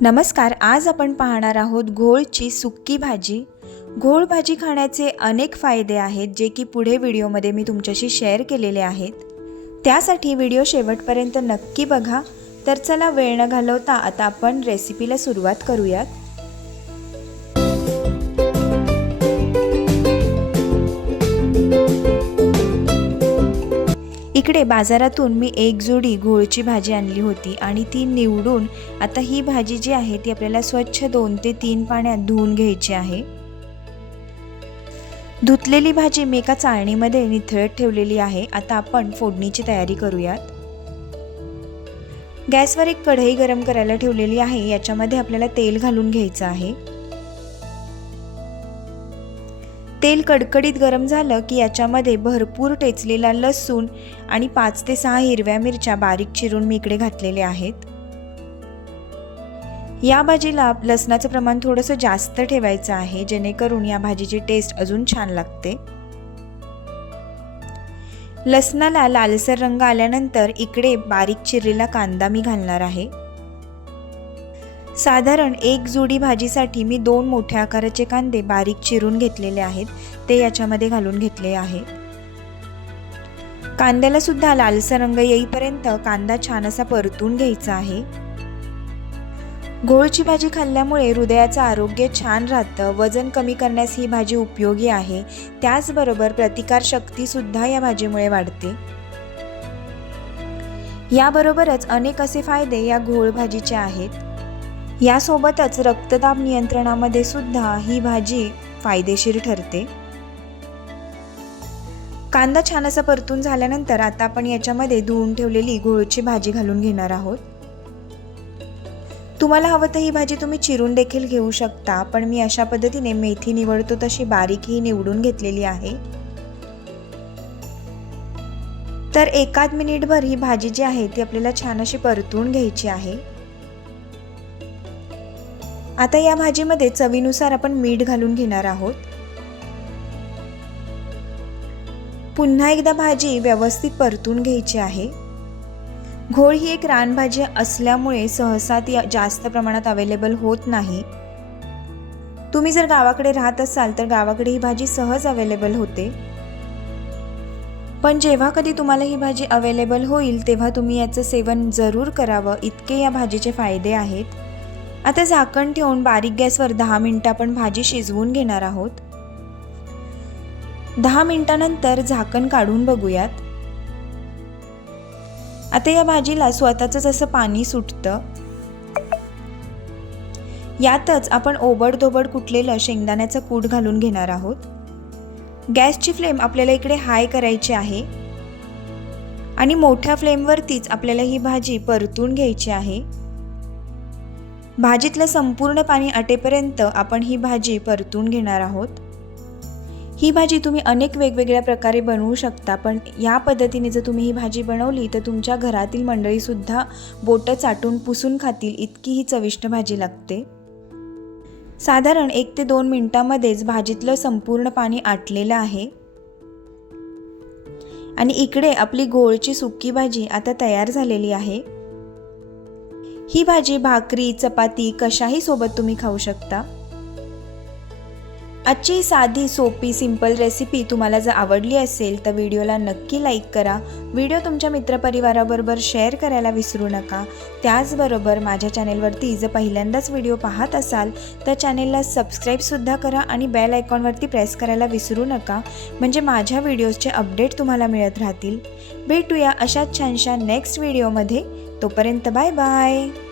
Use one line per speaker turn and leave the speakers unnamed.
नमस्कार आज आपण पाहणार आहोत घोळची सुक्की भाजी. घोळ भाजी खाण्याचे अनेक फायदे आहेत जे की पुढे व्हिडिओमध्ये मी तुमच्याशी शेअर केलेले आहेत. त्यासाठी व्हिडिओ शेवटपर्यंत नक्की बघा. तर चला वेळ न घालवता आता आपण रेसिपीला सुरुवात करूयात. इकडे बाजारातून मी एक जोडी घोळची भाजी आणली होती आणि ती निवडून आता ही भाजी जी आहे ती आपल्याला स्वच्छ दोन ते तीन पाण्यात धुवून घ्यायची आहे. धुतलेली भाजी मी एका चाळणीमध्ये निथळत ठेवलेली आहे. आता आपण फोडणीची तयारी करूयात. गॅसवर एक कढई गरम करायला ठेवलेली आहे. याच्यामध्ये आपल्याला तेल घालून घ्यायचं आहे. तेल कडकडीत गरम झालं की याच्यामध्ये भरपूर टेचलेला लसूण आणि पाच ते सहा हिरव्या मिरच्या बारीक चिरून मी इकडे घातलेले आहेत. या भाजीला लसणाचं प्रमाण थोडंसं जास्त ठेवायचं आहे जेणेकरून या भाजीची टेस्ट अजून छान लागते. लसणाला लालसर रंग आल्यानंतर इकडे बारीक चिरलेला कांदा मी घालणार आहे. साधारण एक जोडी भाजीसाठी मी दोन मोठ्या आकाराचे कांदे बारीक चिरून घेतलेले आहेत. ते याच्यामध्ये घालून घेतले आहे. कांद्याला सुद्धा लालसर रंग येईपर्यंत कांदा छान असा परतून घ्यायचा आहे. घोळची भाजी खाल्ल्यामुळे हृदयाचं आरोग्य छान राहतं. वजन कमी करण्यास ही भाजी उपयोगी आहे. त्याचबरोबर प्रतिकारशक्तीसुद्धा या भाजीमुळे वाढते. याबरोबरच अनेक असे फायदे या घोळ भाजीचे आहेत. यासोबतच रक्तदाब नियंत्रणामध्ये सुद्धा ही भाजी फायदेशीर ठरते. कांदा छान असा परतून झाल्यानंतर आता आपण याच्यामध्ये धुवून ठेवलेली घोळची भाजी घालून घेणार आहोत. तुम्हाला हवं तर ही भाजी तुम्ही चिरून देखील घेऊ शकता पण मी अशा पद्धतीने मेथी निवडतो तशी बारीक ही निवडून घेतलेली आहे. तर एकाद मिनिटभर ही भाजी जी आहे ती आपल्याला छान अशी परतून घ्यायची आहे. आता या भाजीमध्ये चवीनुसार आपण मीठ घालून घेणार आहोत. पुन्हा एकदा भाजी व्यवस्थित परतून घ्यायची आहे. घोळ ही एक रानभाजी असल्यामुळे सहसा ती जास्त प्रमाणात अवेलेबल होत नाही. तुम्ही जर गावाकडे राहत असाल तर गावाकडे ही भाजी सहज अवेलेबल होते. पण जेव्हा कधी तुम्हाला ही भाजी अवेलेबल होईल तेव्हा तुम्ही याचं सेवन जरूर करावं. इतके या भाजीचे फायदे आहेत. आता झाकण ठेवून बारीक गॅसवर दहा मिनटं आपण भाजी शिजवून घेणार आहोत. दहा मिनटानंतर झाकण काढून बघूयात. आता या भाजीला स्वतःच असं पाणी सुटतं. यातच आपण ओबडधोबड कुटलेलं शेंगदाण्याचं कूट घालून घेणार आहोत. गॅसची फ्लेम आपल्याला इकडे हाय करायची आहे. आणि मोठ्या फ्लेमवरतीच आपल्याला ही भाजी परतून घ्यायची आहे. भाजीतलं संपूर्ण पाणी आटेपर्यंत आपण ही भाजी परतून घेणार आहोत. ही भाजी तुम्ही अनेक वेगवेगळ्या प्रकारे बनवू शकता पण या पद्धतीने जर तुम्ही ही भाजी बनवली तर तुमच्या घरातील मंडळीसुद्धा बोटं चाटून पुसून खातील इतकी ही चविष्ट भाजी लागते. साधारण एक ते दोन मिनटामध्येच भाजीतलं संपूर्ण पाणी आटलेलं आहे. आणि इकडे आपली गोळची सुकी भाजी आता तयार झालेली आहे. ही भाजी भाकरी चपाती कशाही सोबत तुम्ही खाऊ शकता. आजची साधी सोपी सिंपल रेसिपी तुम्हाला जर आवडली असेल तर व्हिडिओला नक्की लाईक करा. व्हिडिओ तुमच्या मित्रपरिवाराबरोबर शेअर करायला विसरू नका. त्याचबरोबर माझ्या चॅनेलवरती जर पहिल्यांदाच व्हिडिओ पाहत असाल तर चॅनेलला सबस्क्राईबसुद्धा करा आणि बेल आयकॉनवरती प्रेस करायला विसरू नका. म्हणजे माझ्या व्हिडिओजचे अपडेट तुम्हाला मिळत राहतील. भेटूया अशाच छानशा नेक्स्ट व्हिडिओमध्ये तोपर्यंत बाय बाय.